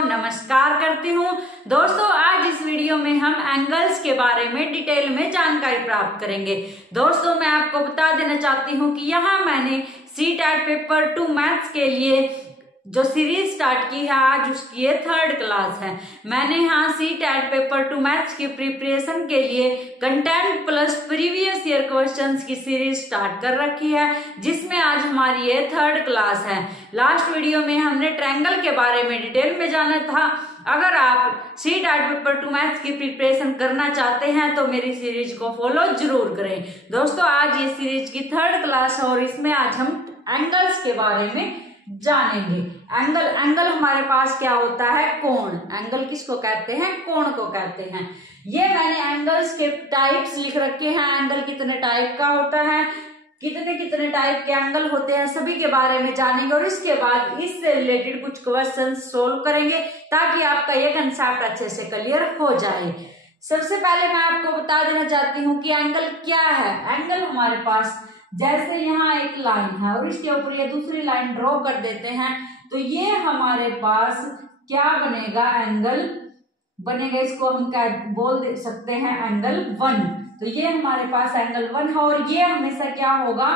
नमस्कार करती हूँ। दोस्तों आज इस वीडियो में हम एंगल्स के बारे में डिटेल में जानकारी प्राप्त करेंगे। दोस्तों मैं आपको बता देना चाहती हूँ कि यहाँ मैंने CTET पेपर 2 मैथ्स के लिए जो सीरीज स्टार्ट की है, आज उसकी ये 3rd क्लास है। मैंने यहाँ CTET पेपर 2 मैथ्स की प्रिपरेशन के लिए content plus previous year questions की सीरीज स्टार्ट कर रखी है, जिसमें आज हमारी ये 3rd क्लास है। लास्ट वीडियो में हमने ट्रायंगल के बारे में डिटेल में जाना था। अगर आप CTET पेपर 2 मैथ्स की प्रिपरेशन करना चाहते हैं तो मेरी सीरीज को फॉलो जरूर करें। दोस्तों आज ये सीरीज की 3rd क्लास है और इसमें आज हम एंगल्स के बारे में जानेंगे। एंगल हमारे पास क्या होता है? कोण। एंगल किसको कहते हैं? कोण को कहते हैं। ये मैंने एंगल्स के टाइप्स लिख रखे हैं। एंगल कितने टाइप का होता है, कितने टाइप के एंगल होते हैं, सभी के बारे में जानेंगे और इसके बाद इससे रिलेटेड कुछ क्वेश्चन सोल्व करेंगे ताकि आपका ये कंसेप्ट अच्छे से क्लियर हो जाए। सबसे पहले मैं आपको बता देना चाहती हूँ कि एंगल क्या है। एंगल हमारे पास जैसे यहाँ एक लाइन है और इसके ऊपर ये दूसरी लाइन ड्रॉ कर देते हैं तो ये हमारे पास क्या बनेगा? एंगल बनेगा। इसको हम क्या बोल सकते हैं? एंगल 1। तो ये हमारे पास एंगल 1 है और ये हमेशा क्या होगा?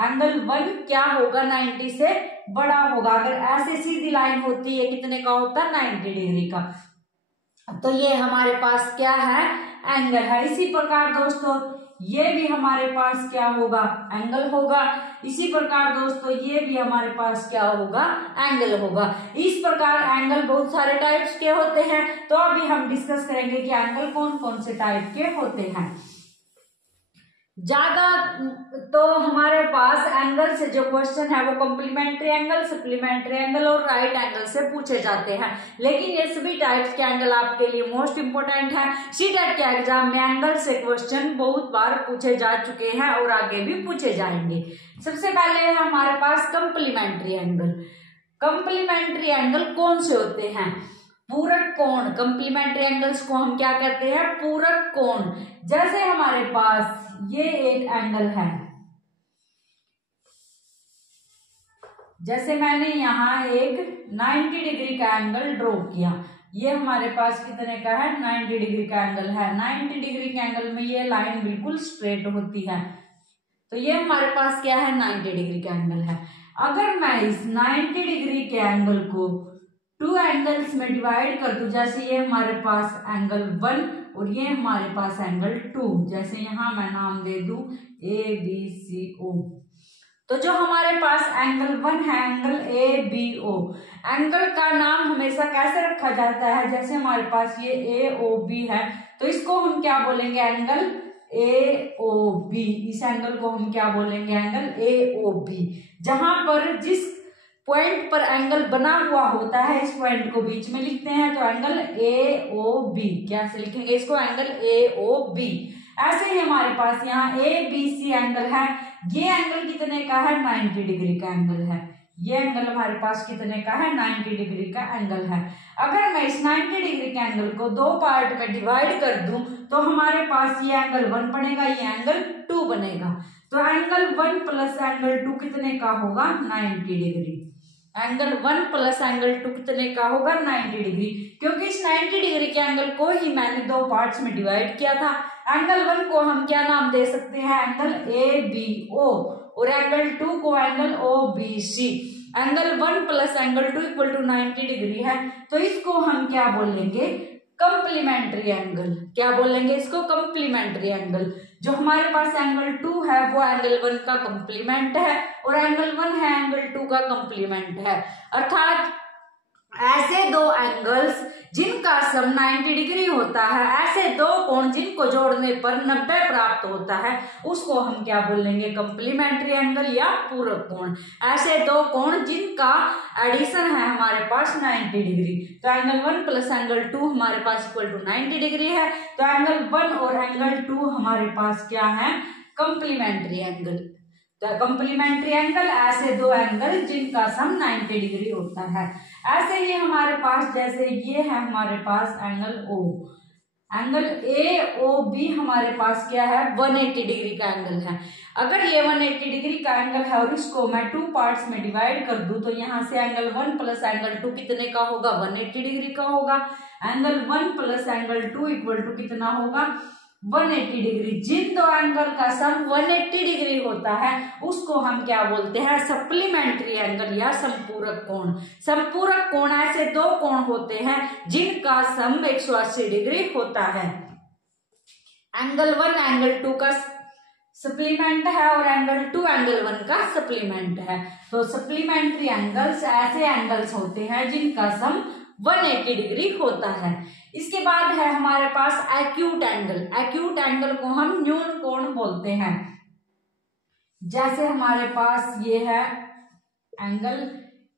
एंगल 1 क्या होगा? 90 से बड़ा होगा। अगर ऐसे सीधी लाइन होती है कितने का होता है? 90 डिग्री का। तो ये हमारे पास क्या है? एंगल है। इसी प्रकार दोस्तों ये भी हमारे पास क्या होगा? एंगल होगा। इसी प्रकार दोस्तों ये भी हमारे पास क्या होगा? एंगल होगा। इस प्रकार एंगल बहुत सारे टाइप्स के होते हैं। तो अभी हम डिस्कस करेंगे कि एंगल कौन कौन से टाइप के होते हैं। ज्यादा तो हमारे पास एंगल से जो क्वेश्चन है वो कॉम्प्लीमेंट्री एंगल, सप्लीमेंट्री एंगल और राइट एंगल से पूछे जाते हैं। लेकिन ये सभी टाइप्स के एंगल आपके लिए मोस्ट इंपोर्टेंट है। CTET के एग्जाम में एंगल से क्वेश्चन बहुत बार पूछे जा चुके हैं और आगे भी पूछे जाएंगे। सबसे पहले है हमारे पास कॉम्प्लीमेंट्री एंगल। कॉम्प्लीमेंट्री एंगल कौन से होते हैं? पूरक कोण। कॉम्प्लीमेंट्री एंगल्स को हम क्या कहते हैं? पूरक कोण। जैसे हमारे पास ये एक एंगल है, जैसे मैंने यहाँ एक 90 डिग्री का एंगल ड्रॉ किया। ये हमारे पास कितने का है? 90 डिग्री का एंगल है। 90 डिग्री के एंगल में ये लाइन बिल्कुल स्ट्रेट होती है। तो ये हमारे पास क्या है? 90 डिग्री का एंगल है। अगर मैं इस 90 डिग्री के एंगल को 2 एंगल्स में डिवाइड कर दूं, जैसे ये हमारे पास एंगल 1 और ये हमारे पास एंगल 2, जैसे यहां मैं नाम दे दूं ABCO। तो जो हमारे पास एंगल 1 है, एंगल ABO, एंगल का नाम हमेशा कैसे रखा जाता है? जैसे हमारे पास ये AOB है तो इसको हम क्या बोलेंगे? Angle AOB। इस एंगल को हम क्या बोलेंगे? Angle AOB। जहां पर जिस पॉइंट पर एंगल बना हुआ होता है इस पॉइंट को बीच में लिखते हैं तो एंगल AOB। क्या से लिखेंगे इसको? Angle AOB। ऐसे ही हमारे पास यहाँ ABC एंगल है। ये एंगल कितने का है? 90 डिग्री का एंगल है। ये एंगल हमारे पास कितने का है? 90 डिग्री का एंगल है। अगर मैं इस 90 डिग्री के एंगल को 2 पार्ट में डिवाइड कर दूं तो हमारे पास ये एंगल 1 बनेगा, ये एंगल 2 बनेगा। तो एंगल 1 प्लस एंगल 2 कितने का होगा? 90 डिग्री। एंगल 1 प्लस एंगल 2 कितने का होगा? 90 डिग्री। क्योंकि इस 90 डिग्री के एंगल को ही मैंने 2 पार्ट्स में डिवाइड किया था। एंगल 1 को हम क्या नाम दे सकते हैं? एंगल ABO और एंगल 2 को angle OBC। Angle 1 plus angle 2 equal to 90 degree है तो इसको हम क्या बोलेंगे? Complementary angle. क्या बोलेंगे इसको? Complementary angle. जो हमारे पास एंगल 2 है वो एंगल 1 का कॉम्प्लीमेंट है और एंगल 1 है एंगल 2 का कॉम्प्लीमेंट है। अर्थात ऐसे 2 एंगल्स जिनका सम 90 डिग्री होता है, ऐसे 2 कोण जिनको जोड़ने पर 90 प्राप्त होता है, उसको हम क्या बोलेंगे? कॉम्प्लीमेंट्री एंगल या पूरक कोण। ऐसे 2 कोण जिनका एडिशन है हमारे पास 90 डिग्री। तो एंगल 1 प्लस एंगल 2 हमारे पास इक्वल टू 90 डिग्री है। तो एंगल 1 और एंगल 2 हमारे पास क्या है? Complementary angle. तो कॉम्प्लीमेंट्री एंगल ऐसे 2 एंगल जिनका सम 90 डिग्री होता है। ऐसे ही हमारे पास जैसे ये है हमारे पास angle O। Angle A O B हमारे पास क्या है, 180 डिग्री का एंगल है। अगर ये 180 डिग्री का एंगल है और इसको मैं 2 पार्ट्स में डिवाइड कर दूं तो यहाँ से एंगल 1 प्लस एंगल 2 कितने का होगा, 180 डिग्री का होगा। Angle 1 plus angle 2 equal to कितना होगा, 180 डिग्री। जिन दो एंगल का सम 180 डिग्री होता है उसको हम क्या बोलते हैं, सप्लीमेंट्री एंगल या संपूरक कोण। संपूरक कोण ऐसे दो कोण होते हैं जिनका सम 180 डिग्री होता है। एंगल 1 एंगल 2 का सप्लीमेंट है और एंगल 2 एंगल 1 का सप्लीमेंट है। तो सप्लीमेंट्री एंगल्स ऐसे एंगल्स होते हैं जिनका सम 180 डिग्री होता है। इसके बाद है हमारे पास एक्यूट एंगल। एक्यूट एंगल को हम न्यून कोण बोलते हैं। जैसे हमारे पास ये है एंगल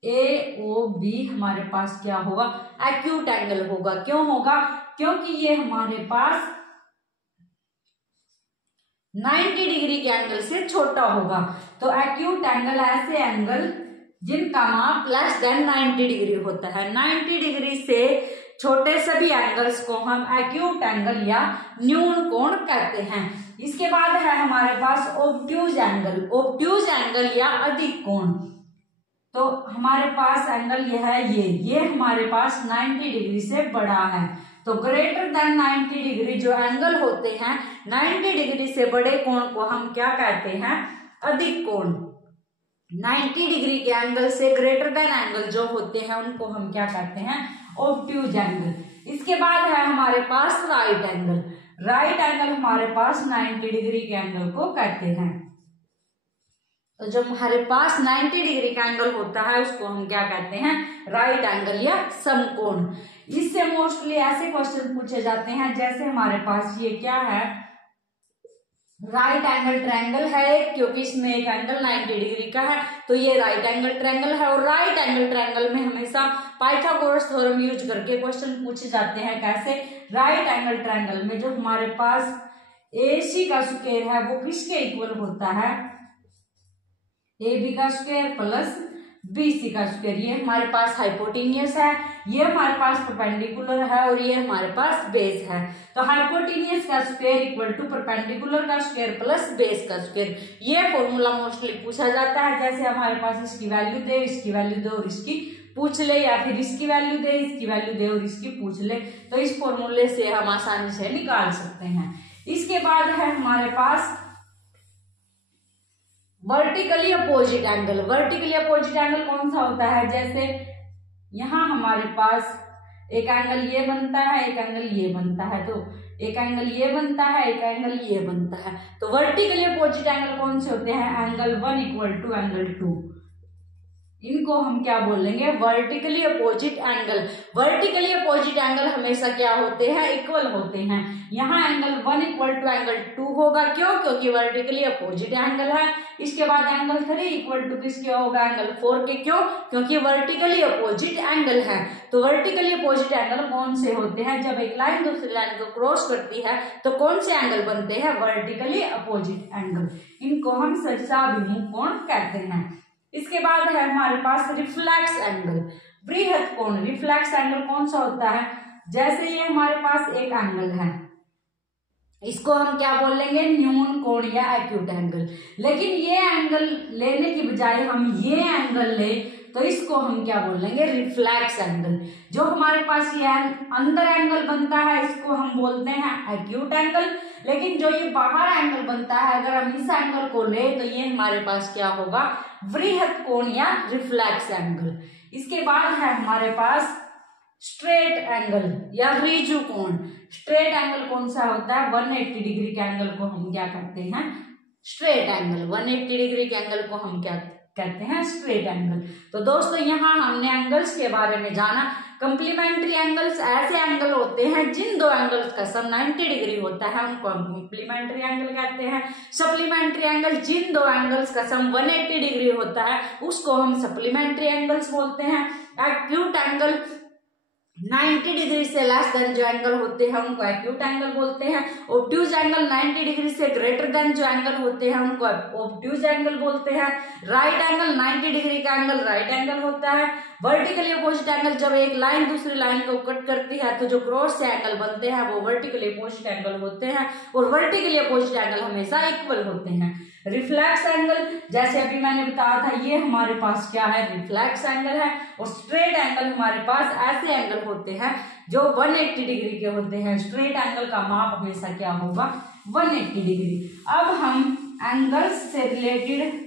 ए ओ बी, हमारे पास क्या होगा, एक्यूट एंगल होगा। क्यों होगा, क्योंकि ये हमारे पास 90 डिग्री के एंगल से छोटा होगा। तो एक्यूट एंगल ऐसे एंगल जिनका माप लेस देन 90 डिग्री होता है। 90 डिग्री से छोटे सभी एंगल्स को हम एक्यूट एंगल या न्यून कोण कहते हैं। इसके बाद है हमारे पास ऑब्ट्यूज एंगल। ऑब्ट्यूज एंगल या अधिक कोण। तो हमारे पास एंगल यह है, ये हमारे पास 90 डिग्री से बड़ा है। तो ग्रेटर देन 90 डिग्री जो एंगल होते हैं, 90 डिग्री से बड़े कोण को हम क्या कहते हैं, अधिक कोण। 90 डिग्री के एंगल से ग्रेटर देन एंगल जो होते हैं उनको हम क्या कहते हैं, ऑब्ट्यूज एंगल। इसके बाद है हमारे पास राइट एंगल। राइट एंगल हमारे पास 90 डिग्री के एंगल को कहते हैं। तो जो हमारे पास 90 डिग्री का एंगल होता है उसको हम क्या कहते हैं, राइट एंगल या समकोण। इससे मोस्टली ऐसे क्वेश्चन पूछे जाते हैं, जैसे हमारे पास ये क्या है, राइट एंगल ट्रायंगल है, क्योंकि इसमें एक एंगल 90 डिग्री का है तो ये राइट एंगल ट्रायंगल है। और राइट एंगल ट्रायंगल में हमेशा पाइथागोरस थ्योरम यूज करके क्वेश्चन पूछे जाते हैं। कैसे, राइट एंगल ट्रायंगल में जो हमारे पास AC का स्क्वायर है वो किसके इक्वल होता है, AB का स्क्वायर प्लस BC का स्क्वायर। ये हमारे पास हाइपोटेनियस है, ये हमारे पास परपेंडिकुलर है और ये हमारे पास बेस है। तो हाइपोटेनियस का स्क्वायर इक्वल टू परपेंडिकुलर का स्क्वायर प्लस बेस का स्क्वायर। ये फॉर्मूला मोस्टली पूछा जाता है। जैसे हमारे पास इसकी वैल्यू दे, इसकी वैल्यू दे और इसकी पूछ ले, या फिर इसकी वैल्यू दे, इसकी वैल्यू दे और इसकी पूछ ले, तो इस फॉर्मूले से हम आसानी से निकाल सकते हैं। इसके बाद है हमारे पास vertically opposite angle. Vertically opposite angle कौन सा होता है, जैसे यहां हमारे पास एक एंगल ये बनता है, एक एंगल ये बनता है, तो एक एंगल ये बनता है, एक एंगल ये बनता है। तो वर्टिकली अपोजिट एंगल कौन से होते हैं, एंगल 1 इक्वल टू एंगल 2। इनको हम क्या बोलेंगे, vertically opposite angle. Vertically opposite angle हमेशा क्या होते हैं, इक्वल होते हैं। यहाँ एंगल 1 इक्वल टू एंगल 2 होगा, क्यों, क्योंकि वर्टिकली अपोजिट एंगल है। इसके बाद एंगल 3 इक्वल टू किसके होगा, एंगल 4 के। क्यों, क्योंकि वर्टिकली अपोजिट एंगल है। तो वर्टिकली अपोजिट एंगल कौन से होते हैं, जब एक लाइन दूसरी लाइन को क्रॉस करती है तो कौन से एंगल बनते हैं, वर्टिकली अपोजिट एंगल। इनको हम सजाभिमुख कोण कहते हैं। इसके बाद है हमारे पास रिफ्लेक्स एंगल, बृहद कोण। रिफ्लेक्स एंगल कौन सा होता है, जैसे ये हमारे पास एक एंगल है, इसको हम क्या बोलेंगे, न्यून कोण या एक्यूट एंगल। लेकिन ये एंगल लेने की बजाय हम ये एंगल ले तो इसको हम क्या बोलेंगे, रिफ्लेक्स एंगल। जो हमारे पास ये अंदर एंगल बनता है इसको हम बोलते हैं एक्यूट एंगल। लेकिन जो ये बाहर एंगल बनता है, अगर हम इस एंगल को ले तो ये हमारे पास क्या होगा, बृहद कोण या रिफ्लेक्स एंगल। इसके बाद है हमारे पास स्ट्रेट एंगल या ऋजु कोण। स्ट्रेट एंगल कौन सा होता है, 180 डिग्री के एंगल को हम क्या कहते हैं, स्ट्रेट एंगल। 180 डिग्री के एंगल को हम क्या कहते हैं, स्ट्रेट एंगल। तो दोस्तों यहाँ हमने एंगल्स के बारे में जाना। कंप्लीमेंट्री एंगल्स ऐसे एंगल होते हैं जिन दो एंगल्स का सम 90 डिग्री होता है, उनको हम कंप्लीमेंट्री एंगल कहते हैं। सप्लीमेंट्री एंगल जिन दो एंगल्स का सम 180 डिग्री होता है उसको हम सप्लीमेंट्री एंगल्स बोलते हैं। एक्यूट एंगल 90 डिग्री से लेस देन जो एंगल होते हैं उनको एक्यूट एंगल बोलते हैं। ऑब्ट्यूज एंगल 90 डिग्री से ग्रेटर देन जो एंगल होते हैं उनको ऑब्ट्यूज एंगल बोलते हैं। राइट एंगल 90 डिग्री का एंगल राइट एंगल होता है। वर्टिकली अपोजिट एंगल जब एक लाइन दूसरी लाइन को कट करती है तो जो क्रॉस से एंगल बनते हैं वो वर्टिकली अपोजिट एंगल होते हैं और वर्टिकली अपोजिट एंगल हमेशा इक्वल होते हैं। रिफ्लेक्स एंगल जैसे अभी मैंने बताया था ये हमारे पास क्या है, रिफ्लेक्स एंगल है। और स्ट्रेट एंगल हमारे पास ऐसे एंगल होते हैं जो 180 डिग्री के होते हैं। स्ट्रेट एंगल का माप हमेशा क्या होगा, 180 डिग्री। अब हम एंगल्स से रिलेटेड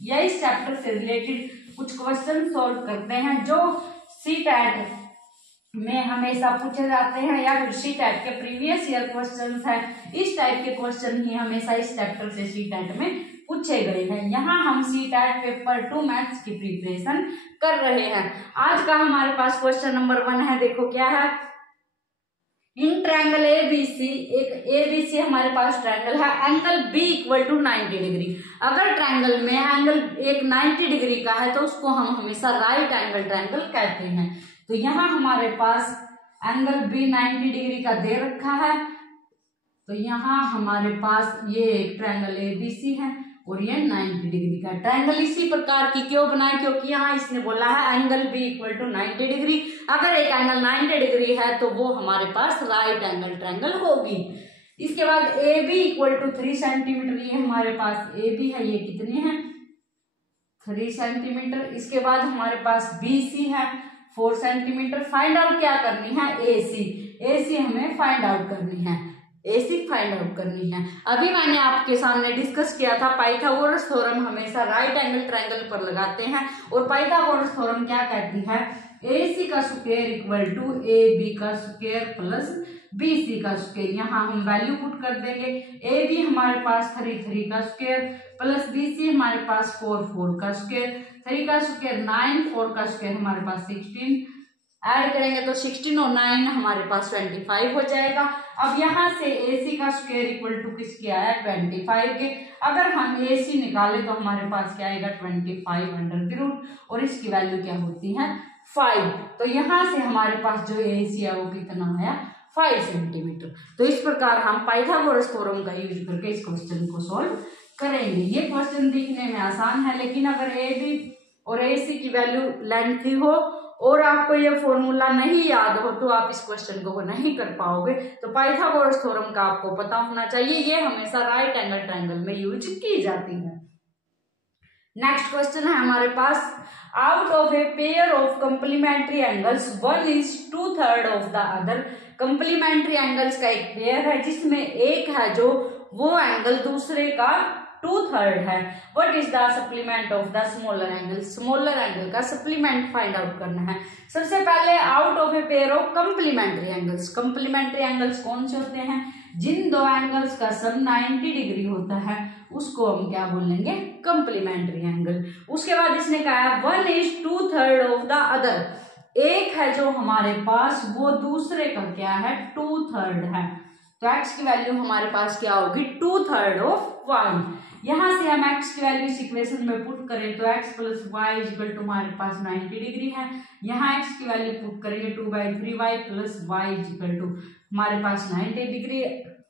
या इस चैप्टर से रिलेटेड कुछ क्वेश्चन सॉल्व करते हैं जो सीटेट में हमेशा पूछे जाते हैं या फिर सीटेट के प्रीवियस ईयर क्वेश्चंस है। इस टाइप के क्वेश्चन ही हमेशा इस चैप्टर से सीटेट में पूछे गए हैं। यहाँ हम सीटेट पेपर 2 मैथ्स की प्रिपरेशन कर रहे हैं। आज का हमारे पास क्वेश्चन नंबर 1 है, देखो क्या है। इन ट्रायंगल एबीसी, एक एबीसी हमारे पास ट्रायंगल है, angle B equal to 90 degree. अगर ट्रायंगल में एंगल एक 90 डिग्री का है तो उसको हम हमेशा राइट एंगल ट्रायंगल कहते हैं। तो यहाँ हमारे पास एंगल बी 90 डिग्री का दे रखा है। तो यहाँ हमारे पास ये एक ट्रायंगल एबीसी है और ये 90 डिग्री का ट्रायंगल इसी प्रकार की क्यों बनाए, क्योंकि यहाँ इसने बोला है angle B equal to 90 degree. अगर एक एंगल 90 डिग्री है तो वो हमारे पास राइट एंगल ट्रायंगल होगी। इसके बाद A B equal to 3 centimetre, ये हमारे पास ए बी है, ये कितने हैं 3 सेंटीमीटर। इसके बाद हमारे पास बी सी है 4 सेंटीमीटर। फाइंड आउट क्या करनी है, ए सी। ए सी हमें फाइंड आउट करनी है, ऐसी फाइंड आउट करनी है। अभी मैंने आपके सामने डिस्कस किया था पाइथागोरस थ्योरम हमेशा राइट एंगल ट्रायंगल पर लगाते हैं और पाइथागोरस थ्योरम क्या कहती है, AC का स्क्वायर इक्वल टू AB का स्क्वायर प्लस BC का स्क्वायर। यहाँ हम वैल्यू पुट कर देंगे, AB हमारे पास 3 का स्क्वायर प्लस BC हमारे पास 4 का स्क्वायर, 3 का स्क्वायर 9, 4 का स्क्वायर हमारे पास 16, ऐड करेंगे तो 16 और 9 हमारे पास 25 हो जाएगा। अब यहाँ से AC का स्क्वायर इक्वल टू किसके आया, 25 के। अगर हम AC निकाले तो हमारे पास क्या आएगा 25 अंडर द रूट और इसकी वैल्यू क्या होती है 5। तो यहाँ से हमारे पास जो AC है वो कितना आया 5 सेंटीमीटर। तो इस प्रकार हम पाइथागोरस थ्योरम का यूज करके इस क्वेश्चन को सॉल्व करेंगे। ये क्वेश्चन दिखने में आसान है, लेकिन अगर AB और AC की वैल्यू लेंथी हो और आपको ये फॉर्मूला नहीं याद हो तो आप इस क्वेश्चन को नहीं कर पाओगे। तो पाइथागोरस थ्योरम का आपको पता होना चाहिए, ये हमेशा राइट एंगल ट्रायंगल में यूज की जाती है। नेक्स्ट क्वेश्चन है हमारे पास, out of a pair of complementary angles one is 2/3 of the other. Complementary angles का एक पेयर है जिसमें एक है जो वो एंगल दूसरे का 2/3 है। What is the supplement of the smaller angle, smaller angle का सप्लीमेंट फाइंड आउट करना है। सबसे पहले out of a pair of complementary angles, complementary angles कौन से होते हैं, जिन दो एंगल्स का सम 90 डिग्री होता है उसको हम क्या बोलेंगे, कंप्लीमेंट्री एंगल। उसके बाद इसने कहा 1 is 2/3 ऑफ द अदर, एक है जो हमारे पास वो दूसरे का क्या है 2/3 है। तो x की वैल्यू हमारे पास क्या होगी 2/3 ऑफ y। यहां से हम x की वैल्यू इस इक्वेशन में पुट करें तो x plus y equal to हमारे पास 90 डिग्री है। यहाँ x की वैल्यू पुट करेंगे 2/3y plus y equal to हमारे पास 90 डिग्री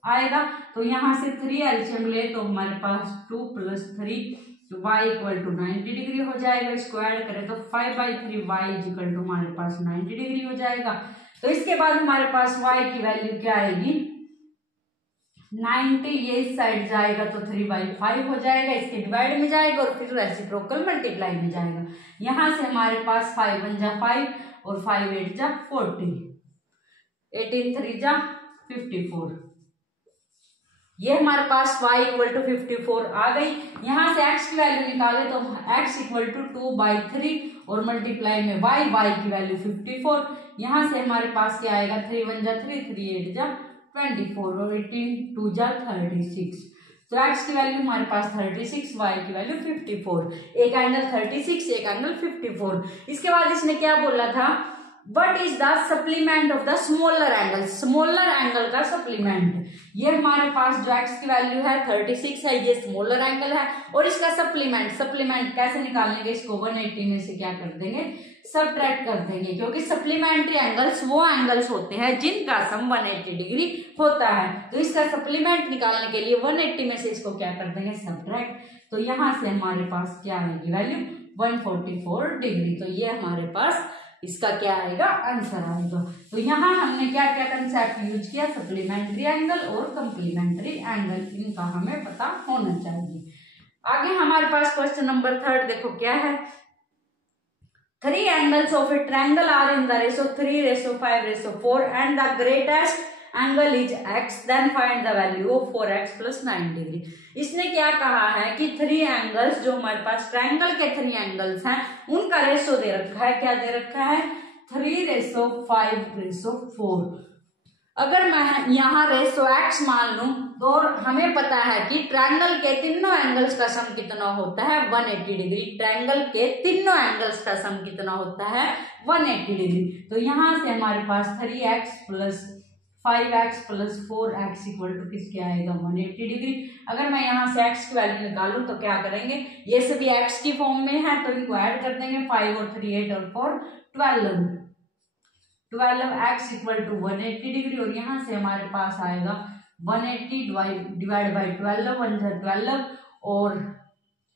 आएगा। तो यहाँ से 3 एलसीएम ले तो हमारे पास 2 plus 3 y equal to 90 degree हो जाएगा। इसको ऐड करें तो 5/3 y इक्वल टू हमारे पास 90 डिग्री हो जाएगा। तो इसके बाद हमारे पास y की वैल्यू क्या आएगी 90, ये इस साइड जाएगा तो 3/5 हो जाएगा, इसके डिवाइड में जाएगा और फिर रेसिप्रोकल मल्टीप्लाई में जाएगा। यहाँ से हमारे पास 5 1 जा 5 और 5 8 जा 40, 18 3 जा 54, ये हमारे पास y इक्वल टू 54 आ गई। यहाँ से x की वैल्यू निकाले तो x इक्वल टू 2/3 और मल्टीप्लाई में y की वैल्यू 54। यहाँ से हमारे पास क्या आएगा 3 1 जा 3, 3 8 जा 24 और 18 2 जा 36। तो x की वैल्यू हमारे पास 36, y की वैल्यू 54, एक एंगल 36 एक एंगल 54। इसके बाद इसने क्या बोला था what is the supplement of the smaller angle, smaller angle का सप्लीमेंट। ये हमारे पास जो एक्स की वैल्यू है 36 है, ये स्मॉलर एंगल है, और इसका सप्लीमेंट कैसे निकालेंगे, इसको 180 में से क्या कर देंगे, सबट्रैक्ट कर देंगे, क्योंकि सप्लीमेंट्री एंगल्स वो एंगल्स होते हैं जिनका सम 180 डिग्री होता है। तो इसका सप्लीमेंट निकालने के लिए 180 में से इसको क्या कर देंगे, सबट्रैक्ट। तो यहां से हमारे पास क्या आएगी वैल्यू 144 डिग्री। तो ये हमारे पास इसका क्या आएगा, आंसर आएगा। तो यहाँ हमने क्या क्या कंसेप्ट यूज किया, सप्लीमेंट्री एंगल और कंप्लीमेंट्री एंगल, इनका हमें पता होना चाहिए। आगे हमारे पास क्वेश्चन नंबर 3 देखो क्या है, 3 angles of a triangle are in the ratio 3:5:4 and the greatest angle is x, then find the value of 4x plus 9 degree. इसने क्या कहा है कि 3 एंगल्स जो हमारे पास ट्रायंगल के 3 एंगल्स हैं उनका रेशो दे रखा है, क्या दे रखा है 3:5:4। अगर मैं यहाँ रेशो x मान लूं तो हमें पता है कि ट्रायंगल के तीनों एंगल्स का सम कितना होता है 180 डिग्री। ट्रायंगल के तीनों एंगल्स का सम कितना होता है 180 डिग्री। तो यहाँ से हमारे पास 3x plus 5x plus 4x equal to किसके आएगा 180 डिग्री। अगर मैं यहाँ से x की वैल्यू निकालूं तो क्या करेंगे, ये सभी x की फॉर्म में है तो इनको ऐड कर देंगे, 5 और 3 8 और 4 12x इक्वल टू 180 डिग्री। और यहाँ से हमारे पास आएगा 180 डिवाइड बाई 12, 1 जा 12 और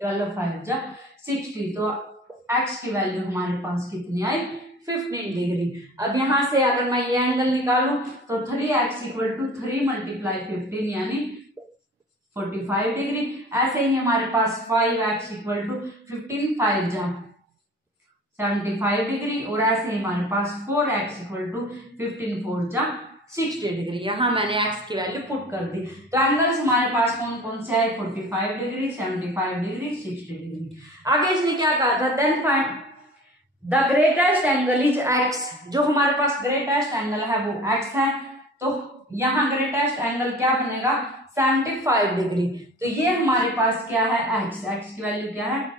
12 5 जा 60। तो x की वैल्यू हमारे पास कितनी आई 15 डिग्री। अब यहाँ से अगर मैं ये एंगल निकालूं तो 3x इक्वल टू 3 मल्टीप्लाई 15 यानी 45 डिग्री। ऐसे ही हमारे पास 5x इक्वल टू 15 5 जा 75 डिग्री। और ऐसे ही हमारे पास 4x इक्वल टू 15 4 जा 60 डिग्री। यहाँ मैंने x की वैल्यू पुट कर दी। तो एंगल्स हमारे पास कौन कौन से आए 45 डिग्री 75 डिग्री 60 डिग्री। आगे इसने क्या कहा था, then find the greatest angle is x। जो हमारे पास ग्रेटेस्ट एंगल है वो x है। तो यहाँ ग्रेटेस्ट एंगल क्या बनेगा 75 डिग्री। तो ये हमारे पास क्या है x की वैल्यू क्या है,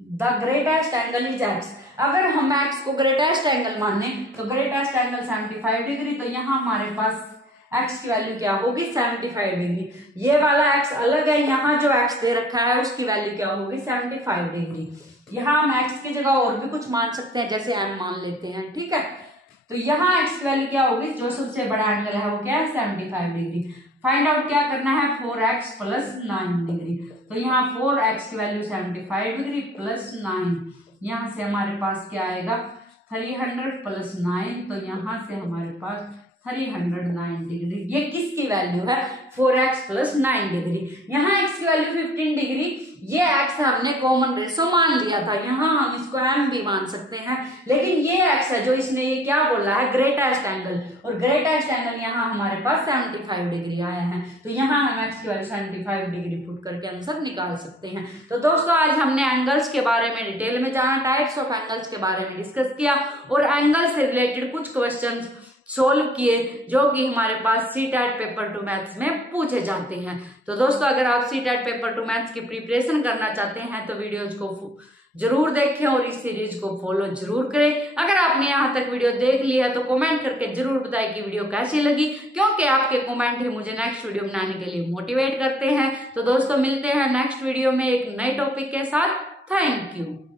the greatest angle is x। अगर हम x को ग्रेटेस्ट एंगल माने तो ग्रेटेस्ट एंगल 75 डिग्री। तो यहाँ हमारे पास x की वैल्यू क्या होगी 75 डिग्री। ये वाला x अलग है, यहाँ जो x दे रखा है उसकी वैल्यू क्या होगी 75 डिग्री। यहाँ हम x की जगह और भी कुछ मान सकते हैं, जैसे m मान लेते हैं, ठीक है। तो यहाँ x की वैल्यू क्या होगी, जो सबसे बड़ा एंगल है वो क्या है 75 डिग्री। फाइंड आउट क्या करना है 4x प्लस 9 डिग्री। तो यहाँ 4x की वैल्यू 75 डिग्री प्लस 9, यहाँ से हमारे पास क्या आएगा 300 प्लस 9। तो यहाँ से हमारे पास 309 डिग्री। ये किसकी वैल्यू है 4x प्लस 9 डिग्री। यहाँ x की वैल्यू 15 डिग्री, ये x हमने कॉमन रेशो मान लिया था, यहाँ हम इसको m भी मान सकते हैं। लेकिन ये x है जो इसने ये क्या बोला है ग्रेटेस्ट एंगल, और ग्रेटेस्ट एंगल यहाँ हमारे पास 75 डिग्री आया है। तो यहाँ हम x की वैल्यू 75 डिग्री पुट करके आंसर निकाल सकते हैं। तो दोस्तों आज हमने एंगल्स के बारे में डिटेल में जाना, टाइप्स ऑफ एंगल्स के बारे में डिस्कस किया और एंगल से रिलेटेड कुछ क्वेश्चन सोल्व किए जो कि हमारे पास सीटेट पेपर 2 मैथ्स में पूछे जाते हैं। तो दोस्तों अगर आप सीटेट पेपर 2 मैथ्स की प्रिपरेशन करना चाहते हैं तो वीडियोज को जरूर देखें और इस सीरीज को फॉलो जरूर करें। अगर आपने यहाँ तक वीडियो देख लिया तो कमेंट करके जरूर बताएं कि वीडियो कैसी लगी, क्योंकि आपके कमेंट ही मुझे नेक्स्ट वीडियो बनाने के लिए मोटिवेट करते हैं। तो दोस्तों मिलते हैं नेक्स्ट वीडियो में एक नए टॉपिक के साथ। Thank you.